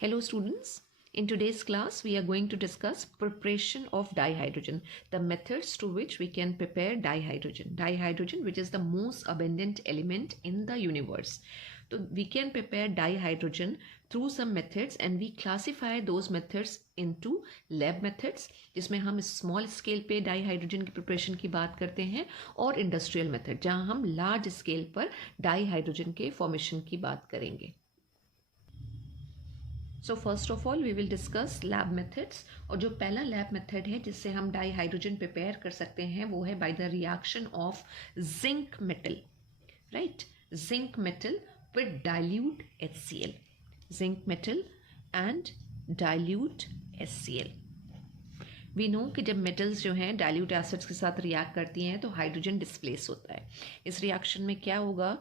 Hello students, in today's class we are going to discuss preparation of dihydrogen, the methods through which we can prepare dihydrogen. Dihydrogen, which is the most abundant element in the universe. So we can prepare dihydrogen through some methods and we classify those methods into lab methods, जिसमें हम small scale पे dihydrogen की preparation की बात करते हैं, और industrial method जहां हम लार्ज स्केल पर डाईहाइड्रोजन के फॉर्मेशन की बात करेंगे. So first of all we will discuss lab methods. और जो पहला लैब मेथड है जिससे हम डाईहाइड्रोजन प्रिपेयर कर सकते हैं वो है by the reaction of zinc metal. Right, zinc metal with dilute HCl. Zinc metal and dilute HCl. We know कि जब मेटल्स जो हैं डाइल्यूट एसिड्स के साथ रिएक्ट करती हैं तो हाइड्रोजन डिस्प्लेस होता है. इस रिएक्शन में क्या होगा,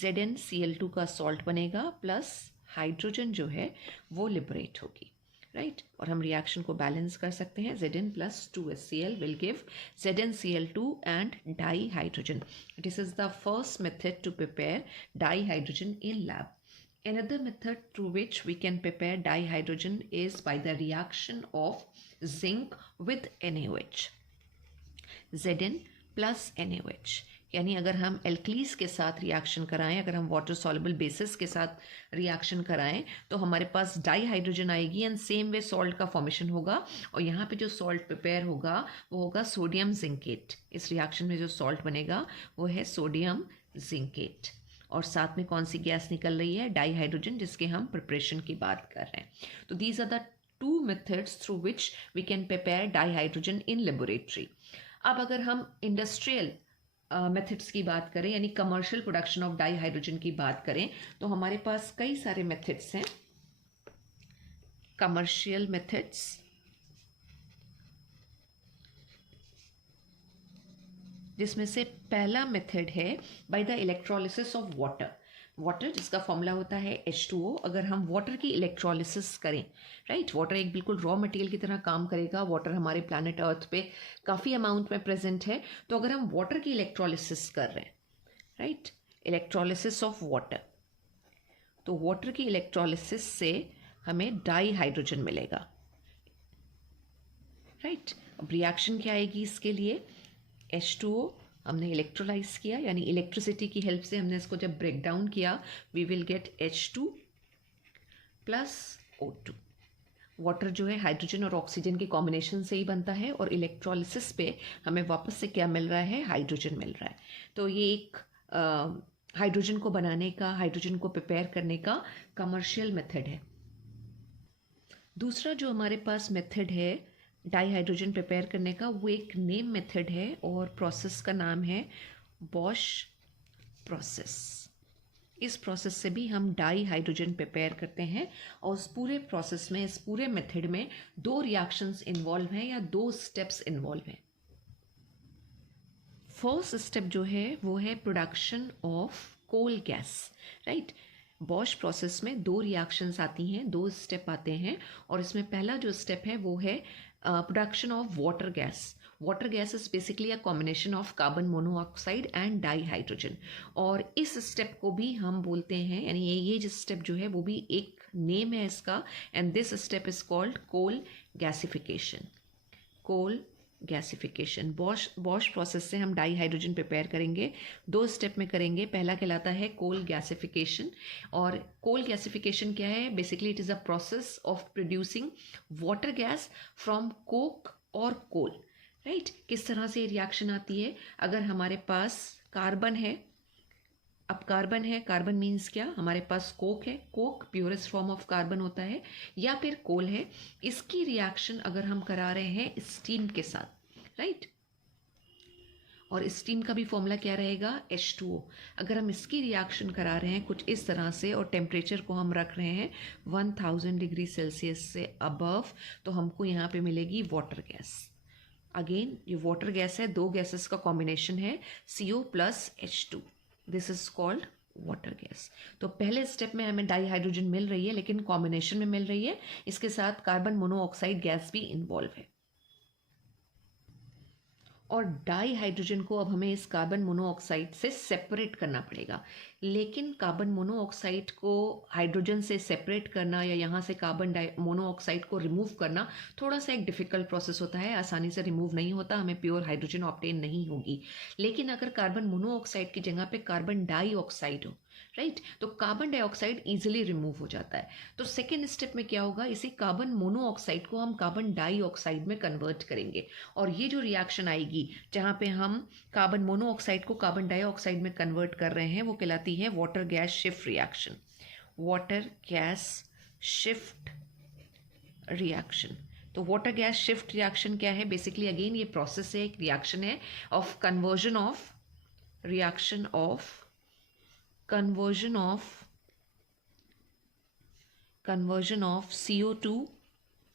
ZnCl2 का सॉल्ट बनेगा प्लस हाइड्रोजन जो है वो लिबरेट होगी. राइट, और हम रिएक्शन को बैलेंस कर सकते हैं. Zn plus 2HCl will give ZnCl2 and dihydrogen. This is the first method to prepare dihydrogen in lab. Another method through which we can prepare dihydrogen is by the reaction of zinc with NaOH. Zn plus NaOH. यानी अगर हम एल्कलीस के साथ reaction कराएं, अगर हम water soluble basis के साथ रिएक्शन कराएं तो हमारे पास डाईहाइड्रोजन आएगी एंड सेम वे सॉल्ट का फॉर्मेशन होगा. और यहाँ पे जो सॉल्ट प्रिपेयर होगा वो होगा सोडियम जिंकेट. इस रिएक्शन में जो सॉल्ट बनेगा वो है सोडियम जिंकेट. और साथ में कौन सी गैस निकल रही है, डाईहाइड्रोजन, जिसके हम प्रिपरेशन की बात कर रहे हैं. तो these are the two methods through which we can prepare dihydrogen in laboratory. अब अगर हम इंडस्ट्रियल मेथड्स की बात करें यानी कमर्शियल प्रोडक्शन ऑफ डाईहाइड्रोजन की बात करें तो हमारे पास कई सारे मेथड्स हैं. कमर्शियल मेथड्स, जिसमें से पहला मेथड है by the electrolysis of water. Water जिसका फॉर्मूला होता है H2O. अगर हम वाटर की इलेक्ट्रोलिसिस करें, राइट, वाटर एक बिल्कुल रॉ मटेरियल की तरह काम करेगा. वाटर हमारे प्लैनेट अर्थ पे काफ़ी अमाउंट में प्रेजेंट है. तो अगर हम वाटर की इलेक्ट्रोलिसिस कर रहे हैं, राइट, इलेक्ट्रोलिसिस ऑफ वाटर, तो वाटर की इलेक्ट्रोलिसिस से हमें डाईहाइड्रोजन मिलेगा. राइट, अब रिएक्शन क्या आएगी इसके लिए, H2O हमने इलेक्ट्रोलाइज किया यानी इलेक्ट्रिसिटी की हेल्प से हमने इसको जब ब्रेक डाउन किया, we will get H2 plus O2. Water जो है हाइड्रोजन और ऑक्सीजन के कॉम्बिनेशन से ही बनता है और इलेक्ट्रोलिसिस पे हमें वापस से क्या मिल रहा है, हाइड्रोजन मिल रहा है. तो ये एक हाइड्रोजन को बनाने का, हाइड्रोजन को प्रिपेयर करने का कमर्शियल मेथड है. दूसरा जो हमारे पास मेथड है डाईहाइड्रोजन प्रिपेयर करने का वो एक नेम मेथड है और प्रोसेस का नाम है बॉश प्रोसेस. इस प्रोसेस से भी हम डाईहाइड्रोजन प्रिपेयर करते हैं और उस पूरे प्रोसेस में, इस पूरे मेथड में 2 रिएक्शंस इन्वॉल्व हैं या 2 स्टेप्स इन्वॉल्व हैं. फर्स्ट स्टेप जो है वो है production of coal gas. Right, Bosch process में 2 रिएक्शंस आती हैं, 2 स्टेप आते हैं और इसमें पहला जो स्टेप है वो है production of water gas. Water gas is basically a combination of carbon monoxide and dihydrogen. और इस स्टेप को भी हम बोलते हैं, यानी ये जो स्टेप जो है वो भी एक नेम है इसका, and this step is called coal gasification. Coal gasification. Bosch process से हम डाईहाइड्रोजन प्रिपेयर करेंगे, 2 स्टेप में करेंगे. पहला कहलाता है कोल गैसिफिकेशन. और कोल गैसिफिकेशन क्या है, basically it is a process of producing water gas from Coke और कोल. राइट, किस तरह से रिएक्शन आती है, अगर हमारे पास कार्बन है, अब कार्बन है, कार्बन मीन्स क्या, हमारे पास कोक है, Coke purest form of carbon होता है, या फिर कोल है. इसकी रिएक्शन अगर हम करा रहे हैं स्टीम के साथ, राइट, और स्टीम का भी फॉर्मूला क्या रहेगा, H2O. अगर हम इसकी रिएक्शन करा रहे हैं कुछ इस तरह से और टेम्परेचर को हम रख रहे हैं 1000 डिग्री सेल्सियस से अबव, तो हमको यहाँ पे मिलेगी वाटर गैस. अगेन ये वाटर गैस है, 2 गैसेस का कॉम्बिनेशन है, CO plus H2. This is called water gas. तो पहले स्टेप में हमें डाईहाइड्रोजन मिल रही है लेकिन कॉम्बिनेशन में मिल रही है, इसके साथ कार्बन मोनोऑक्साइड गैस भी इन्वॉल्व है. और डाई हाइड्रोजन को अब हमें इस कार्बन मोनोऑक्साइड से सेपरेट करना पड़ेगा। लेकिन कार्बन मोनोऑक्साइड को हाइड्रोजन से सेपरेट करना या यहाँ से कार्बन मोनोऑक्साइड को रिमूव करना थोड़ा सा एक डिफिकल्ट प्रोसेस होता है, आसानी से रिमूव नहीं होता, हमें प्योर हाइड्रोजन ऑब्टेन नहीं होगी। लेकिन अगर कार्बन मोनोऑक्साइड की जगह पे कार्बन डाइऑक्साइड हो, राइट, तो कार्बन डाइऑक्साइड इजीली रिमूव हो जाता है। तो सेकेंड स्टेप में क्या होगा, इसी कार्बन मोनोऑक्साइड को हम कार्बन डाइऑक्साइड में कन्वर्ट करेंगे और ये जो रिएक्शन आएगी जहाँ पे हम कार्बन मोनोऑक्साइड को कार्बन डाइऑक्साइड में कन्वर्ट कर रहे हैं वो कहलाती है water gas shift reaction. Water gas shift reaction. तो वाटर गैस शिफ्ट रिएक्शन क्या है, बेसिकली अगेन ये प्रोसेस है, एक रिएक्शन है of conversion of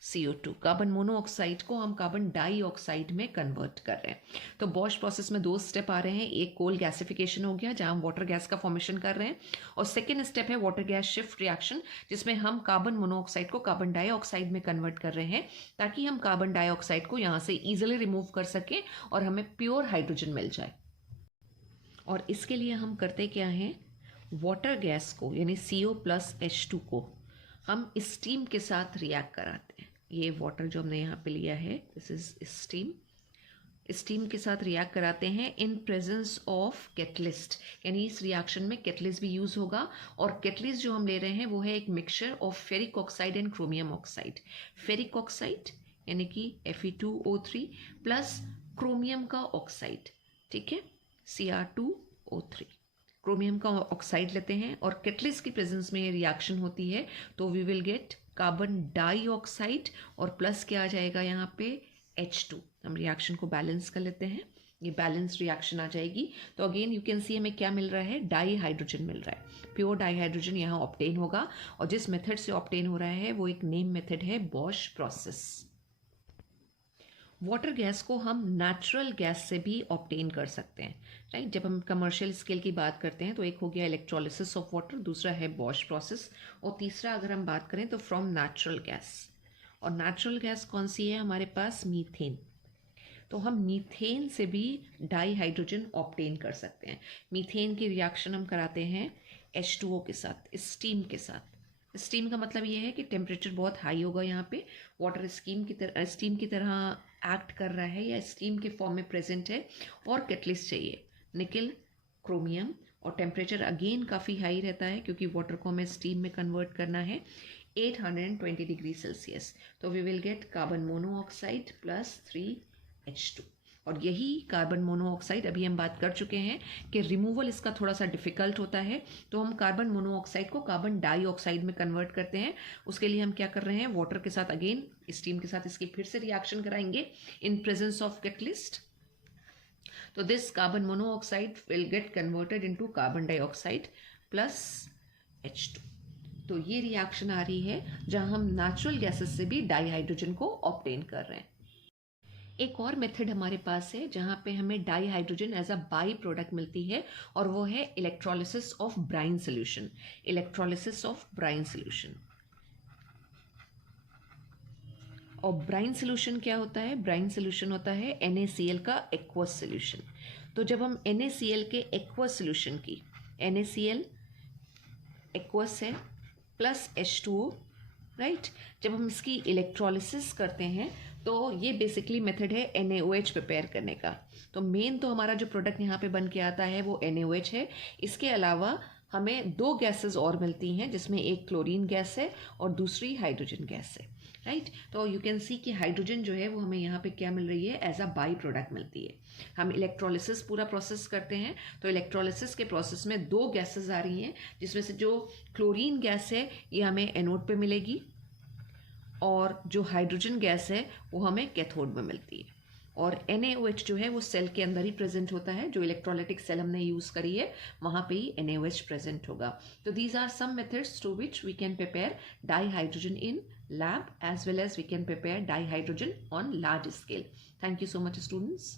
CO2 carbon monoxide को हम कार्बन डाइऑक्साइड में कन्वर्ट कर रहे हैं। तो बॉश प्रोसेस में 2 स्टेप आ रहे हैं, एक कोल गैसिफिकेशन हो गया जहां हम वाटर गैस का फॉर्मेशन कर रहे हैं, और सेकेंड स्टेप है वाटर गैस शिफ्ट रिएक्शन जिसमें हम कार्बन मोनोऑक्साइड को कार्बन डाइऑक्साइड में कन्वर्ट कर रहे हैं ताकि हम कार्बन डाइऑक्साइड को यहाँ से ईजिली रिमूव कर सकें और हमें प्योर हाइड्रोजन मिल जाए। और इसके लिए हम करते क्या हैं, वाटर गैस को यानी CO+H2 को हम स्टीम के साथ रिएक्ट कराते हैं। ये वाटर जो हमने यहाँ पे लिया है, दिस इज स्टीम के साथ रिएक्ट कराते हैं इन प्रेजेंस ऑफ कैटलिस्ट, यानी इस रिएक्शन में कैटलिस्ट भी यूज होगा। और कैटलिस्ट जो हम ले रहे हैं वो है एक mixture of ferric oxide and chromium oxide. Ferric oxide यानी कि Fe2O3 प्लस क्रोमियम का ऑक्साइड, ठीक है, Cr2O3। क्रोमियम का ऑक्साइड लेते हैं और कैटलिस्ट की प्रेजेंस में ये रिएक्शन होती है तो we will get carbon dioxide और प्लस क्या आ जाएगा यहाँ पे H2। हम रिएक्शन को बैलेंस कर लेते हैं, ये बैलेंस रिएक्शन आ जाएगी। तो अगेन यू कैन सी हमें क्या मिल रहा है, डाई हाइड्रोजन मिल रहा है, प्योर डाई हाइड्रोजन यहाँ ऑब्टेन होगा। और जिस मेथड से ऑब्टेन हो रहा है वो एक नेम मेथड है बॉश प्रोसेस। वाटर गैस को हम नेचुरल गैस से भी ऑब्टेन कर सकते हैं, राइट। जब हम कमर्शियल स्केल की बात करते हैं तो एक हो गया इलेक्ट्रोलिसिस ऑफ वाटर, दूसरा है बॉश प्रोसेस, और तीसरा अगर हम बात करें तो फ्रॉम नेचुरल गैस। और नेचुरल गैस कौन सी है हमारे पास, मीथेन। तो हम मीथेन से भी डाई हाइड्रोजन ऑब्टेन कर सकते हैं। मीथेन की रिएक्शन हम कराते हैं H2O के साथ, स्टीम के साथ। स्टीम का मतलब ये है कि टेम्परेचर बहुत हाई होगा, यहाँ पे वाटर स्टीम की तरह एक्ट कर रहा है या स्टीम के फॉर्म में प्रेजेंट है, और कैटलिस्ट चाहिए निकल क्रोमियम, और टेम्परेचर अगेन काफ़ी हाई रहता है क्योंकि वाटर को हमें स्टीम में कन्वर्ट करना है 820 डिग्री सेल्सियस। तो we will get carbon monoxide plus 3H2। और यही कार्बन मोनोऑक्साइड अभी हम बात कर चुके हैं कि रिमूवल इसका थोड़ा सा डिफिकल्ट होता है, तो हम कार्बन मोनोऑक्साइड को कार्बन डाइऑक्साइड में कन्वर्ट करते हैं। उसके लिए हम क्या कर रहे हैं, वाटर के साथ अगेन स्टीम के साथ इसकी फिर से रिएक्शन कराएंगे इन प्रेजेंस ऑफ कैटलिस्ट। तो this carbon monoxide will get converted into carbon dioxide plus H2। तो ये रिएक्शन आ रही है जहां हम नेचुरल गैसेस से भी डाई हाइड्रोजन को ऑब्टेन कर रहे हैं। एक और मेथड हमारे पास है जहां पे हमें dihydrogen as a by product मिलती है, और वो है electrolysis of brine solution. Electrolysis of brine solution. और ब्राइन सोल्यूशन क्या होता है, ब्राइन सोल्यूशन होता है NaCl का एक्वस सोल्यूशन। तो जब हम NaCl के एक्वस सोल्यूशन की, NaCl एक्वस है प्लस H2O, राइट, जब हम इसकी इलेक्ट्रोलिसिस करते हैं तो ये बेसिकली मेथड है NaOH प्रिपेयर करने का। तो मेन तो हमारा जो प्रोडक्ट यहाँ पे बन के आता है वो NaOH है। इसके अलावा हमें 2 गैसेस और मिलती हैं जिसमें एक क्लोरीन गैस है और दूसरी हाइड्रोजन गैस है, राइट। तो यू कैन सी कि हाइड्रोजन जो है वो हमें यहाँ पे क्या मिल रही है, एज अ बाई प्रोडक्ट मिलती है। हम इलेक्ट्रोलिसिस पूरा प्रोसेस करते हैं तो इलेक्ट्रोलिसिस के प्रोसेस में 2 गैसेस आ रही हैं जिसमें से जो क्लोरीन गैस है ये हमें एनोड पे मिलेगी और जो हाइड्रोजन गैस है वो हमें कैथोड में मिलती है। और NaOH जो है वो सेल के अंदर ही प्रेजेंट होता है, जो इलेक्ट्रोलाइटिक सेल हमने यूज़ करी है वहाँ पे ही NaOH प्रेजेंट होगा। तो these are some methods through which we can prepare dihydrogen in lab as well as we can prepare dihydrogen on large scale. Thank you so much, students.